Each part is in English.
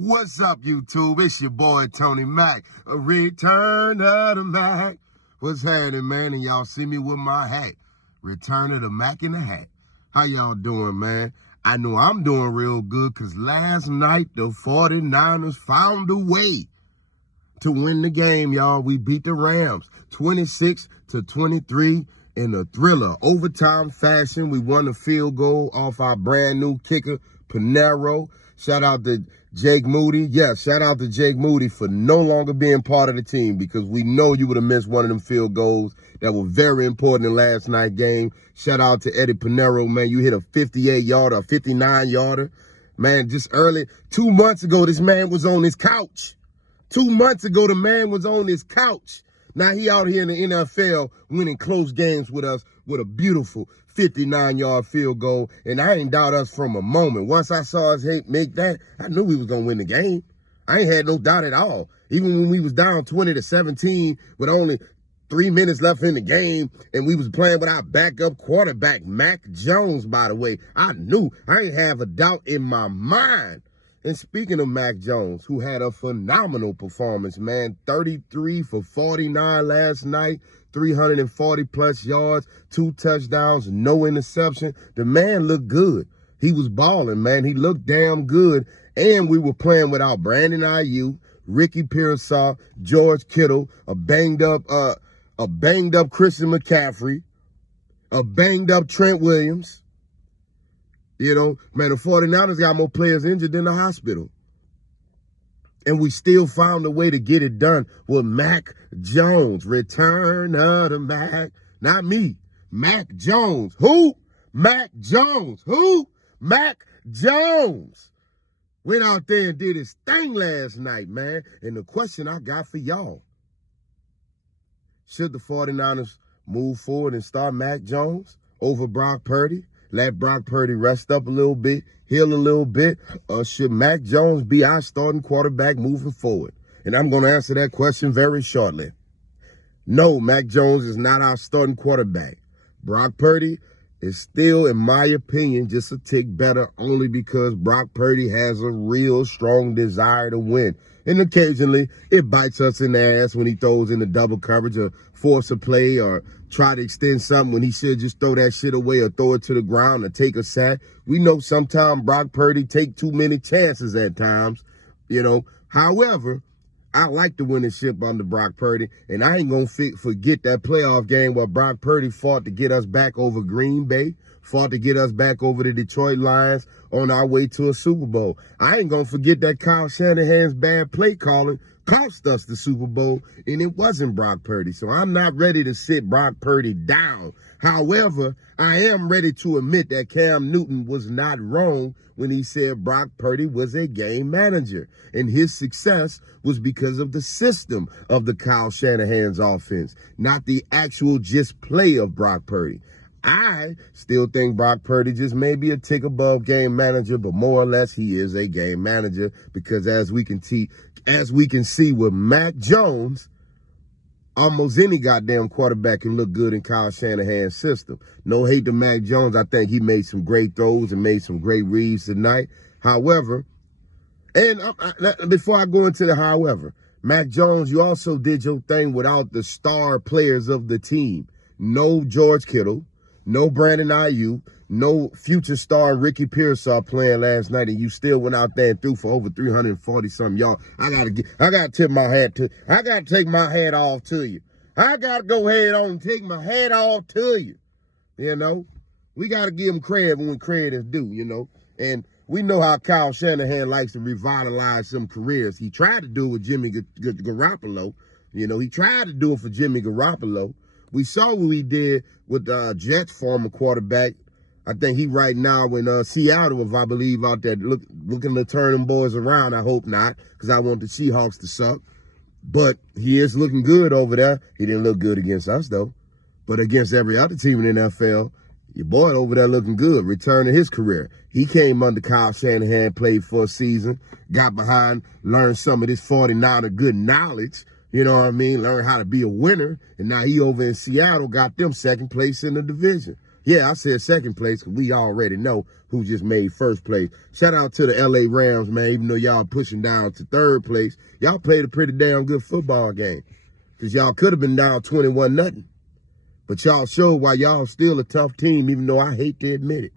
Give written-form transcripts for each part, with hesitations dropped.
What's up, YouTube? It's your boy, Tony Mac. A return of the Mac. What's happening, man? And y'all see me with my hat. Return of the Mac in the hat. How y'all doing, man? I know I'm doing real good because last night the 49ers found a way to win the game, y'all. We beat the Rams 26-23 in a thriller. Overtime fashion. We won the field goal off our brand new kicker, Pineiro. Shout out to Jake Moody. Yeah, shout out to Jake Moody for no longer being part of the team because we know you would have missed one of them field goals that were very important in last night's game. Shout out to Eddie Pineiro, man. You hit a 58-yarder, a 59-yarder. Man, just early, 2 months ago, this man was on his couch. 2 months ago, the man was on his couch. Now he out here in the NFL winning close games with us with a beautiful 59-yard field goal. And I ain't doubt us from a moment. Once I saw us make that, I knew we was going to win the game. I ain't had no doubt at all. Even when we was down 20-17 with only 3 minutes left in the game and we was playing with our backup quarterback, Mac Jones, by the way, I knew. I ain't have a doubt in my mind. And speaking of Mac Jones, who had a phenomenal performance, man, 33 for 49 last night, 340-plus yards, 2 touchdowns, no interception. The man looked good. He was balling, man. He looked damn good. And we were playing without Brandon Aiyuk, Ricky Pearsall, George Kittle, a banged up Christian McCaffrey, a banged up Trent Williams. You know, man, the 49ers got more players injured than the hospital. And we still found a way to get it done with Mac Jones. Return of the Mac. Not me. Mac Jones. Who? Mac Jones. Who? Mac Jones. Went out there and did his thing last night, man. And the question I got for y'all, should the 49ers move forward and start Mac Jones over Brock Purdy? Let Brock Purdy rest up a little bit, heal a little bit, or should Mac Jones be our starting quarterback moving forward? And I'm going to answer that question very shortly. No, Mac Jones is not our starting quarterback. Brock Purdy is still, in my opinion, just a tick better only because Brock Purdy has a real strong desire to win. And occasionally, it bites us in the ass when he throws in the double coverage or force a play or try to extend something when he should just throw that shit away or throw it to the ground or take a sack. We know sometimes Brock Purdy take too many chances at times, you know. However, I like the winning ship under Brock Purdy, and I ain't going to forget that playoff game where Brock Purdy fought to get us back over Green Bay, fought to get us back over the Detroit Lions on our way to a Super Bowl. I ain't going to forget that Kyle Shanahan's bad play calling cost us the Super Bowl, and it wasn't Brock Purdy. So I'm not ready to sit Brock Purdy down. However, I am ready to admit that Cam Newton was not wrong when he said Brock Purdy was a game manager. And his success was because of the system of the Kyle Shanahan's offense, not the actual just play of Brock Purdy. I still think Brock Purdy just may be a tick above game manager, but more or less he is a game manager because as we can see with Mac Jones, almost any goddamn quarterback can look good in Kyle Shanahan's system. No hate to Mac Jones. I think he made some great throws and made some great reads tonight. However, and before I go into the however, Mac Jones, you also did your thing without the star players of the team. No George Kittle, no Brandon Aiyuk, no future star Ricky Pearsall playing last night, and you still went out there and threw for over 340-something yards. I gotta tip my hat to. I gotta take my hat off to you. I gotta go ahead on and take my hat off to you. You know, we gotta give him credit when credit is due. You know, and we know how Kyle Shanahan likes to revitalize some careers. He tried to do it with Jimmy Garoppolo. You know, he tried to do it for Jimmy Garoppolo. We saw what he did with Jets former quarterback. I think he right now in Seattle, if I believe, out there looking to turn them boys around. I hope not, because I want the Seahawks to suck. But he is looking good over there. He didn't look good against us, though. But against every other team in the NFL, your boy over there looking good, returning his career. He came under Kyle Shanahan, played for a season, got behind, learned some of this 49er good knowledge. You know what I mean? Learned how to be a winner. And now he over in Seattle got them second place in the division. Yeah, I said second place because we already know who just made first place. Shout out to the LA Rams, man. Even though y'all pushing down to third place, y'all played a pretty damn good football game. Because y'all could have been down 21-0. But y'all showed why y'all still a tough team, even though I hate to admit it.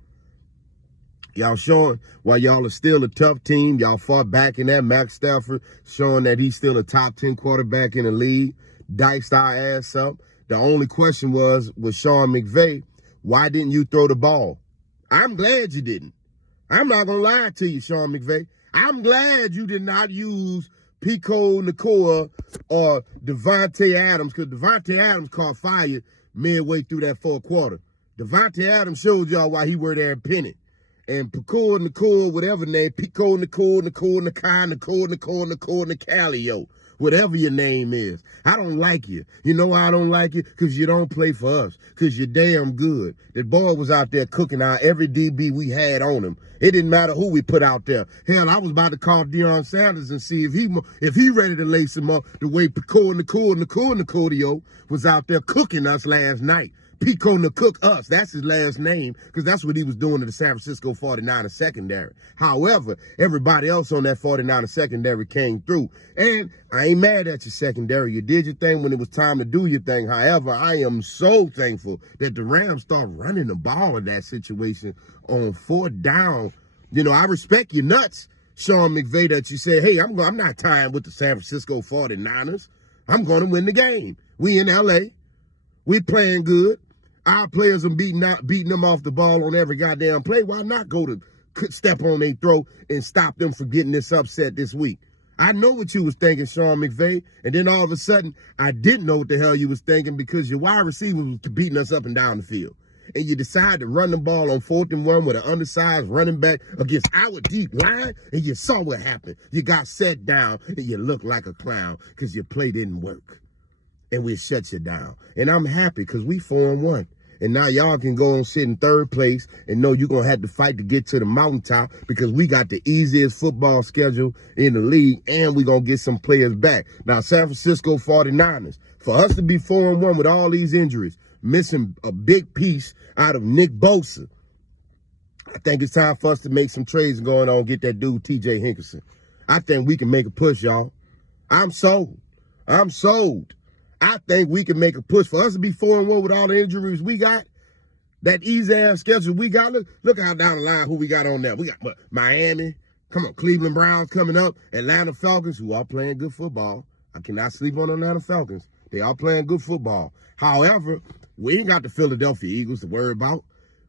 Y'all showing why y'all are still a tough team. Y'all fought back in that. Matt Stafford showing that he's still a top 10 quarterback in the league. Diced our ass up. The only question was Sean McVay, why didn't you throw the ball? I'm glad you didn't. I'm not going to lie to you, Sean McVay. I'm glad you did not use Pico Nakua or Devontae Adams, because Devontae Adams caught fire midway through that fourth quarter. Devontae Adams showed y'all why he were there and pinning. And Pico Nakua, whatever name, Pico Nakua, Nicalio, whatever your name is. I don't like you. You know why I don't like you? Because you don't play for us. Because you're damn good. That boy was out there cooking out every DB we had on him. It didn't matter who we put out there. Hell, I was about to call Deion Sanders and see if he ready to lace him up the way Pico Nicalio was out there cooking us last night. Pico Cook us. That's his last name because that's what he was doing to the San Francisco 49ers secondary. However, everybody else on that 49ers secondary came through. And I ain't mad at your secondary. You did your thing when it was time to do your thing. However, I am so thankful that the Rams start running the ball in that situation on fourth down. You know, I respect your nuts, Sean McVay, that you said, hey, I'm not tying with the San Francisco 49ers. I'm going to win the game. We in L.A. We playing good. Our players are beating them off the ball on every goddamn play. Why not go to step on their throat and stop them from getting this upset this week? I know what you was thinking, Sean McVay, and then all of a sudden, I didn't know what the hell you was thinking because your wide receiver was beating us up and down the field. And you decide to run the ball on 4th and 1 with an undersized running back against our deep line, and you saw what happened. You got set down, and you looked like a clown because your play didn't work. And we shut you down. And I'm happy because we 4-1. And now y'all can go and sit in third place and know you're going to have to fight to get to the mountaintop because we got the easiest football schedule in the league and we're going to get some players back. Now, San Francisco 49ers, for us to be 4-1 with all these injuries, missing a big piece out of Nick Bosa, I think it's time for us to make some trades going on and get that dude T.J. Hickenson. I think we can make a push, y'all. I'm sold. I think we can make a push. For us to be 4-1 with all the injuries we got, that easy-ass schedule we got, look how down the line who we got on there. We got Miami, come on, Cleveland Browns coming up, Atlanta Falcons, who are playing good football. I cannot sleep on Atlanta Falcons. They are playing good football. However, we ain't got the Philadelphia Eagles to worry about.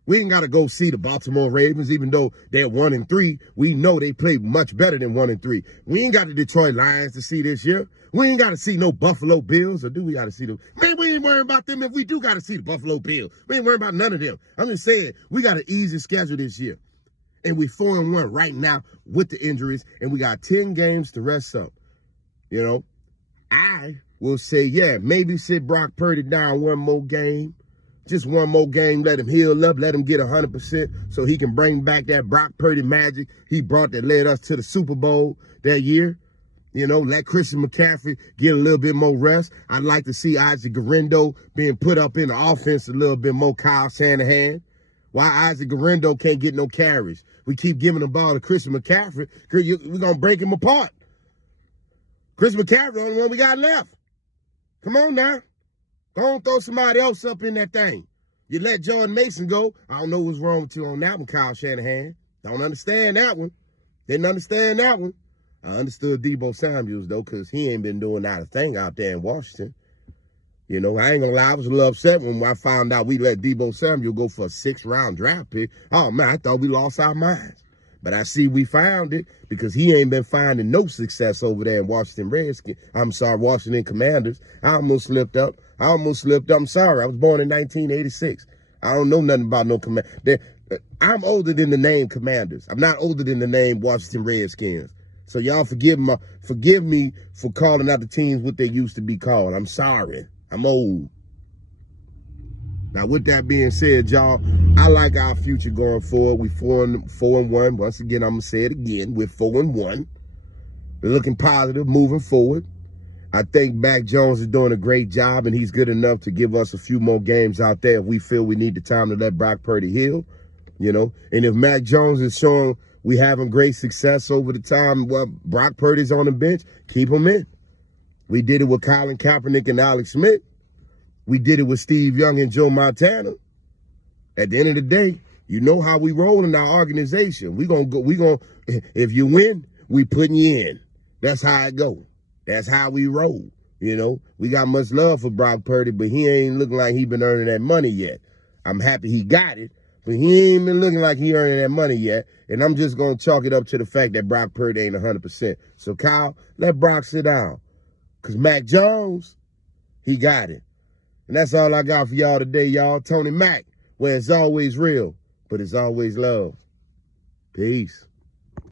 We ain't got to go see the Baltimore Ravens, even though they're 1-3. We know they play much better than 1-3. We ain't got the Detroit Lions to see this year. We ain't got to see no Buffalo Bills, or do we got to see them? Man, we ain't worrying about them if we do got to see the Buffalo Bills. We ain't worrying about none of them. I'm just saying, we got an easy schedule this year. And we're 4-1 right now with the injuries, and we got 10 games to rest up. You know, I will say, yeah, maybe sit Brock Purdy down one more game. Just one more game, let him heal up, let him get 100% so he can bring back that Brock Purdy magic he brought that led us to the Super Bowl that year. You know, let Christian McCaffrey get a little bit more rest. I'd like to see Isaac Guerendo being put up in the offense a little bit more, Kyle Shanahan. Why Isaac Guerendo can't get no carries? We keep giving the ball to Christian McCaffrey. We're going to break him apart. Christian McCaffrey, the only one we got left. Come on now. Go and throw somebody else up in that thing. You let Jordan Mason go. I don't know what's wrong with you on that one, Kyle Shanahan. Don't understand that one. Didn't understand that one. I understood Deebo Samuels, though, because he ain't been doing not a thing out there in Washington. You know, I ain't going to lie. I was a little upset when I found out we let Deebo Samuel go for a 6th-round draft pick. Oh, man, I thought we lost our minds. But I see we found it because he ain't been finding no success over there in Washington Washington Commanders. I almost slipped up. I'm sorry. I was born in 1986. I don't know nothing about no command. I'm older than the name Commanders. I'm not older than the name Washington Redskins. So y'all forgive me for calling out the teams what they used to be called. I'm sorry. I'm old. Now, with that being said, y'all, I like our future going forward. We 4-1. Once again, I'm going to say it again. We're 4-1. We're looking positive, moving forward. I think Mac Jones is doing a great job, and he's good enough to give us a few more games out there if we feel we need the time to let Brock Purdy heal, you know. And if Mac Jones is showing we having great success over the time while Brock Purdy's on the bench, keep him in. We did it with Colin Kaepernick and Alex Smith. We did it with Steve Young and Joe Montana. At the end of the day, you know how we roll in our organization. If you win, we putting you in. That's how it go. That's how we roll. You know, we got much love for Brock Purdy, but he ain't looking like he been earning that money yet. I'm happy he got it, but he ain't been looking like he earning that money yet. And I'm just going to chalk it up to the fact that Brock Purdy ain't 100%. So, Kyle, let Brock sit down. Because Mac Jones, he got it. And that's all I got for y'all today, y'all. Tony Mac, where it's always real, but it's always love. Peace.